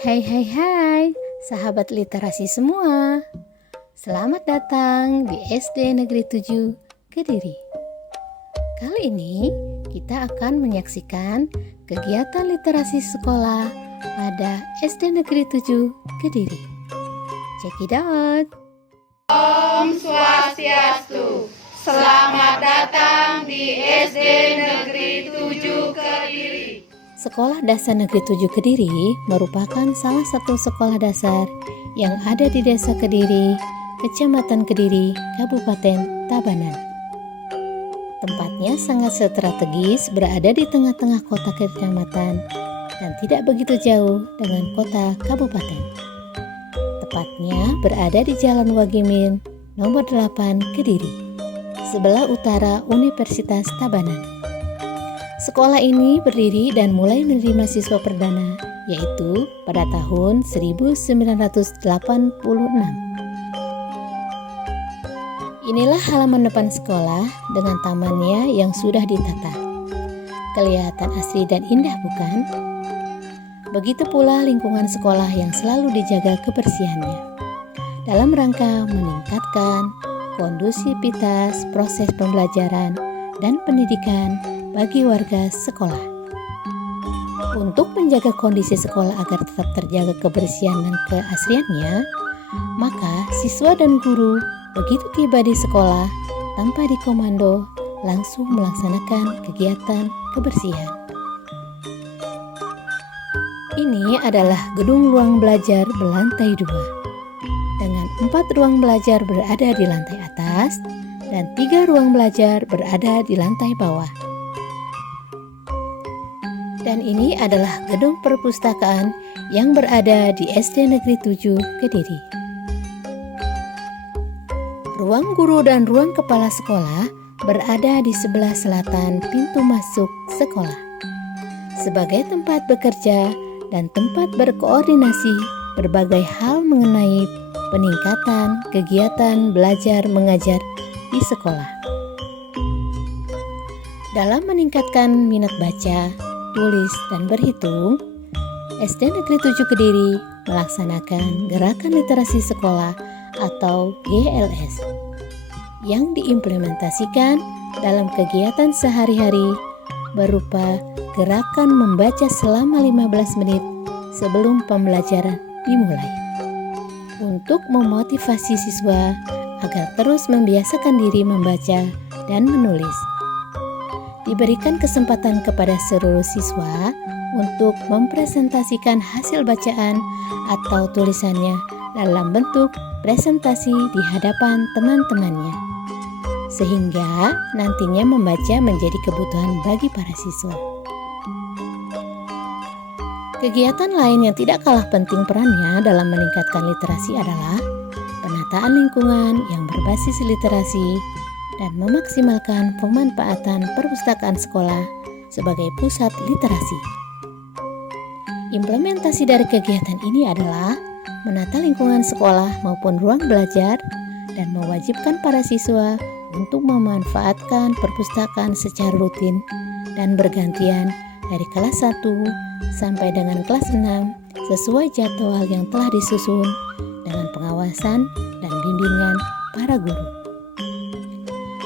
Hai hai hai, sahabat literasi semua. Selamat datang di SD Negeri 7 Kediri. Kali ini kita akan menyaksikan kegiatan literasi sekolah pada SD Negeri 7 Kediri. Check it out. Om Swastiastu. Selamat datang di SD Negeri 7 Kediri. Sekolah Dasar Negeri 7 Kediri merupakan salah satu sekolah dasar yang ada di Desa Kediri, Kecamatan Kediri, Kabupaten Tabanan. Tempatnya sangat strategis, berada di tengah-tengah kota kecamatan dan tidak begitu jauh dengan kota kabupaten. Tepatnya berada di Jalan Wagimin nomor 8 Kediri, sebelah utara Universitas Tabanan. Sekolah ini berdiri dan mulai menerima siswa perdana, yaitu pada tahun 1986. Inilah halaman depan sekolah dengan tamannya yang sudah ditata. Kelihatan asri dan indah, bukan? Begitu pula lingkungan sekolah yang selalu dijaga kebersihannya, dalam rangka meningkatkan kondusivitas proses pembelajaran dan pendidikan bagi warga sekolah. Untuk menjaga kondisi sekolah agar tetap terjaga kebersihan dan keasriannya, maka siswa dan guru begitu tiba di sekolah tanpa dikomando langsung melaksanakan kegiatan kebersihan. Ini adalah gedung ruang belajar berlantai 2 dengan 4 ruang belajar berada di lantai atas dan 3 ruang belajar berada di lantai bawah. Dan ini adalah gedung perpustakaan yang berada di SD Negeri 7 Kediri. Ruang guru dan ruang kepala sekolah berada di sebelah selatan pintu masuk sekolah, sebagai tempat bekerja dan tempat berkoordinasi berbagai hal mengenai peningkatan kegiatan belajar mengajar di sekolah. Dalam meningkatkan minat baca, tulis, dan berhitung, SD Negeri 7 Kediri melaksanakan gerakan literasi sekolah atau GLS yang diimplementasikan dalam kegiatan sehari-hari berupa gerakan membaca selama 15 menit sebelum pembelajaran dimulai untuk memotivasi siswa agar terus membiasakan diri membaca dan menulis. Diberikan kesempatan kepada seluruh siswa untuk mempresentasikan hasil bacaan atau tulisannya dalam bentuk presentasi di hadapan teman-temannya, sehingga nantinya membaca menjadi kebutuhan bagi para siswa. Kegiatan lain yang tidak kalah penting perannya dalam meningkatkan literasi adalah penataan lingkungan yang berbasis literasi dan memaksimalkan pemanfaatan perpustakaan sekolah sebagai pusat literasi. Implementasi dari kegiatan ini adalah menata lingkungan sekolah maupun ruang belajar dan mewajibkan para siswa untuk memanfaatkan perpustakaan secara rutin dan bergantian dari kelas 1 sampai dengan kelas 6 sesuai jadwal yang telah disusun dengan pengawasan dan bimbingan para guru.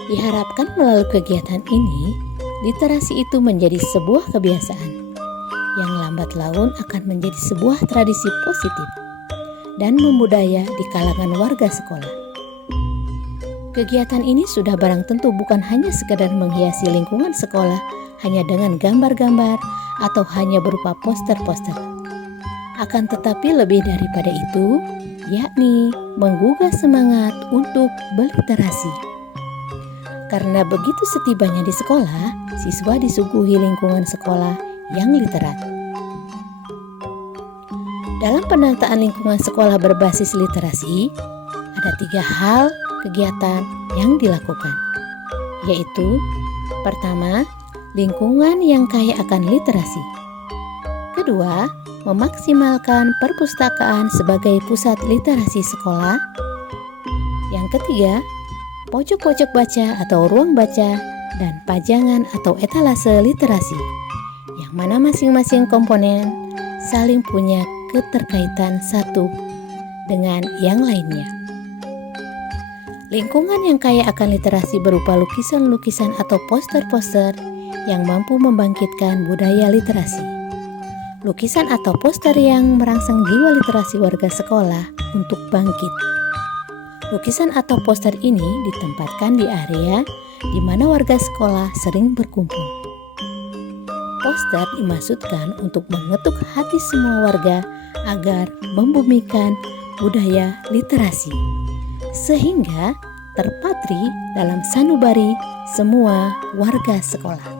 Diharapkan melalui kegiatan ini, literasi itu menjadi sebuah kebiasaan yang lambat laun akan menjadi sebuah tradisi positif dan membudaya di kalangan warga sekolah. Kegiatan ini sudah barang tentu bukan hanya sekadar menghiasi lingkungan sekolah hanya dengan gambar-gambar atau hanya berupa poster-poster. Akan tetapi lebih daripada itu, yakni menggugah semangat untuk berliterasi. Karena begitu setibanya di sekolah, siswa disuguhi lingkungan sekolah yang literat. Dalam penataan lingkungan sekolah berbasis literasi, ada 3 hal kegiatan yang dilakukan, yaitu pertama, lingkungan yang kaya akan literasi. Kedua, memaksimalkan perpustakaan sebagai pusat literasi sekolah. Yang ketiga, pojok-pojok baca atau ruang baca dan pajangan atau etalase literasi, yang mana masing-masing komponen saling punya keterkaitan satu dengan yang lainnya. Lingkungan yang kaya akan literasi berupa lukisan-lukisan atau poster-poster yang mampu membangkitkan budaya literasi. Lukisan atau poster yang merangsang jiwa literasi warga sekolah untuk bangkit. Lukisan atau poster ini ditempatkan di area di mana warga sekolah sering berkumpul. Poster dimaksudkan untuk mengetuk hati semua warga agar membumikan budaya literasi, sehingga terpatri dalam sanubari semua warga sekolah.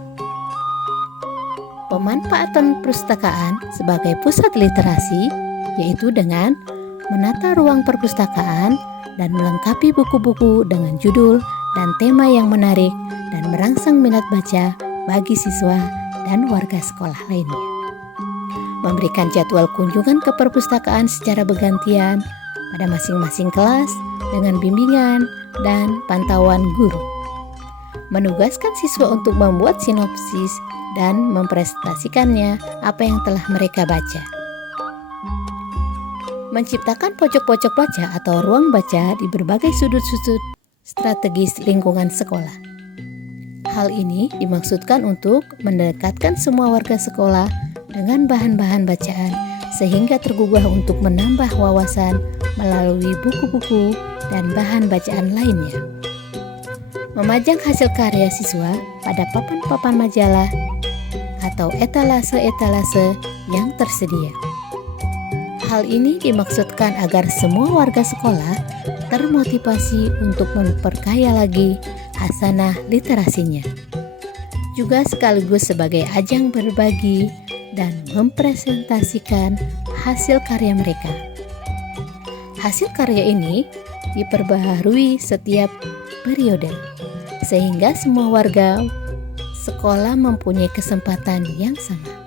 Pemanfaatan perpustakaan sebagai pusat literasi yaitu dengan menata ruang perpustakaan dan melengkapi buku-buku dengan judul dan tema yang menarik dan merangsang minat baca bagi siswa dan warga sekolah lainnya. Memberikan jadwal kunjungan ke perpustakaan secara bergantian pada masing-masing kelas dengan bimbingan dan pantauan guru. Menugaskan siswa untuk membuat sinopsis dan mempresentasikannya apa yang telah mereka baca. Menciptakan pojok-pojok baca atau ruang baca di berbagai sudut-sudut strategis lingkungan sekolah. Hal ini dimaksudkan untuk mendekatkan semua warga sekolah dengan bahan-bahan bacaan sehingga tergugah untuk menambah wawasan melalui buku-buku dan bahan bacaan lainnya. Memajang hasil karya siswa pada papan-papan majalah atau etalase-etalase yang tersedia. Hal ini dimaksudkan agar semua warga sekolah termotivasi untuk memperkaya lagi hasanah literasinya. Juga sekaligus sebagai ajang berbagi dan mempresentasikan hasil karya mereka. Hasil karya ini diperbaharui setiap periode, sehingga semua warga sekolah mempunyai kesempatan yang sama.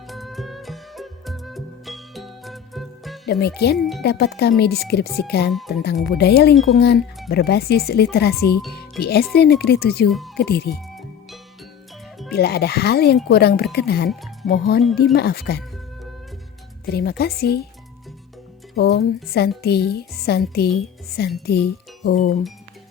Demikian dapat kami deskripsikan tentang budaya lingkungan berbasis literasi di SD Negeri 7 Kediri. Bila ada hal yang kurang berkenan, mohon dimaafkan. Terima kasih. Om Santi Santi Santi Om.